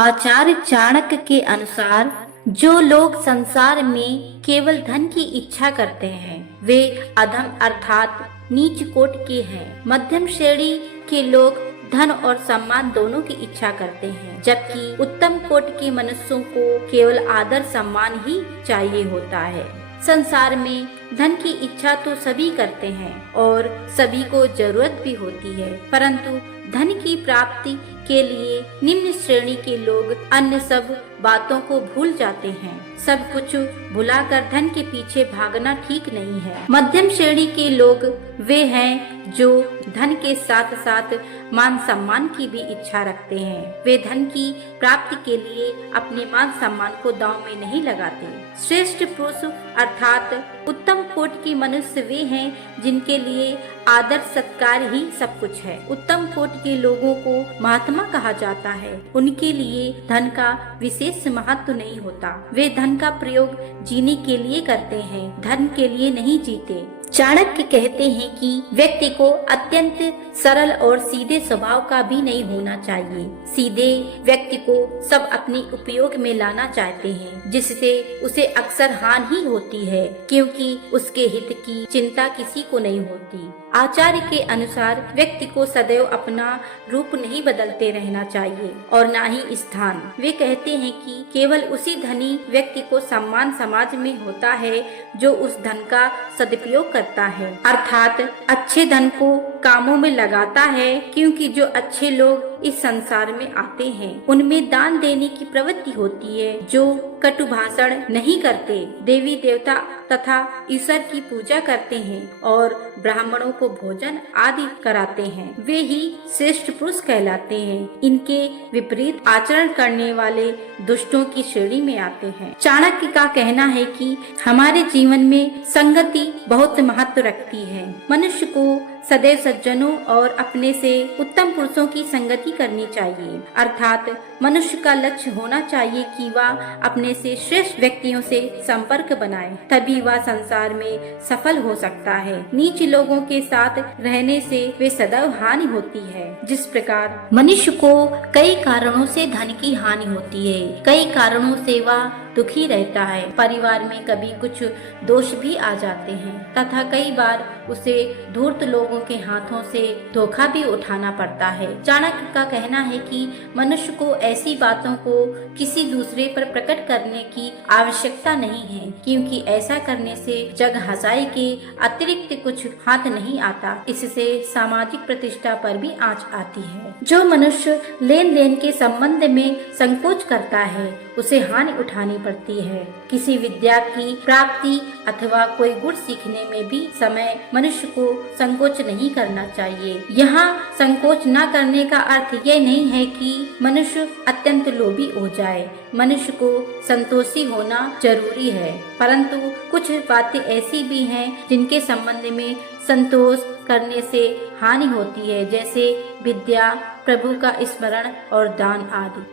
आचार्य चाणक्य के अनुसार जो लोग संसार में केवल धन की इच्छा करते हैं वे अधम अर्थात नीच कोटि के हैं। मध्यम श्रेणी के लोग धन और सम्मान दोनों की इच्छा करते हैं, जबकि उत्तम कोटि के मनुष्यों को केवल आदर सम्मान ही चाहिए होता है। संसार में धन की इच्छा तो सभी करते हैं और सभी को जरूरत भी होती है, परंतु धन की प्राप्ति के लिए निम्न श्रेणी के लोग अन्य सब बातों को भूल जाते हैं। सब कुछ भुलाकर धन के पीछे भागना ठीक नहीं है। मध्यम श्रेणी के लोग वे हैं जो धन के साथ साथ मान सम्मान की भी इच्छा रखते हैं। वे धन की प्राप्ति के लिए अपने मान सम्मान को दांव में नहीं लगाते। श्रेष्ठ पुरुष अर्थात उत्तम कोटि के मनुष्य वे हैं जिनके लिए आदर सत्कार ही सब कुछ है। उत्तम कोटि के लोगों को महात्मा कहा जाता है। उनके लिए धन का विशेष महत्व नहीं होता। वे धन का प्रयोग जीने के लिए करते हैं, धन के लिए नहीं जीते। चाणक्य कहते हैं कि व्यक्ति को अत्यंत सरल और सीधे स्वभाव का भी नहीं होना चाहिए। सीधे व्यक्ति को सब अपने उपयोग में लाना चाहते हैं, जिससे उसे अक्सर हानि ही होती है, क्योंकि उसके हित की चिंता किसी को नहीं होती। आचार्य के अनुसार व्यक्ति को सदैव अपना रूप नहीं बदलते रहना चाहिए और न ही स्थान। वे कहते हैं कि केवल उसी धनी व्यक्ति को सम्मान समाज में होता है जो उस धन का सदुपयोग करता है, अर्थात अच्छे धन को कामों में लगाता है, क्योंकि जो अच्छे लोग इस संसार में आते हैं उनमें दान देने की प्रवृत्ति होती है, जो कटु भाषण नहीं करते, देवी देवता तथा ईश्वर की पूजा करते हैं और ब्राह्मणों को भोजन आदि कराते हैं, वे ही श्रेष्ठ पुरुष कहलाते हैं। इनके विपरीत आचरण करने वाले दुष्टों की श्रेणी में आते हैं। चाणक्य का कहना है कि हमारे जीवन में संगति बहुत महत्व रखती है। मनुष्य को सदैव सज्जनों और अपने से उत्तम पुरुषों की संगति करनी चाहिए, अर्थात मनुष्य का लक्ष्य होना चाहिए कि वह अपने से श्रेष्ठ व्यक्तियों से संपर्क बनाए, तभी वह संसार में सफल हो सकता है। नीच लोगों के साथ रहने से वे सदैव हानि होती है। जिस प्रकार मनुष्य को कई कारणों से धन की हानि होती है, कई कारणों से वह दुखी रहता है। परिवार में कभी कुछ दोष भी आ जाते हैं तथा कई बार उसे धूर्त लोगों के हाथों से धोखा भी उठाना पड़ता है। चाणक्य का कहना है कि मनुष्य को ऐसी बातों को किसी दूसरे पर प्रकट करने की आवश्यकता नहीं है, क्योंकि ऐसा करने से जग हंसाई के अतिरिक्त कुछ हाथ नहीं आता। इससे सामाजिक प्रतिष्ठा पर भी आंच आती है। जो मनुष्य लेन देन के संबंध में संकोच करता है उसे हानि उठानी पड़ती है। किसी विद्या की प्राप्ति अथवा कोई गुण सीखने में भी समय मनुष्य को संकोच नहीं करना चाहिए। यहाँ संकोच न करने का अर्थ यह नहीं है कि मनुष्य अत्यंत लोभी हो जाए। मनुष्य को संतोषी होना जरूरी है, परंतु कुछ बातें ऐसी भी हैं जिनके संबंध में संतोष करने से हानि होती है, जैसे विद्या, प्रभु का स्मरण और दान आदि।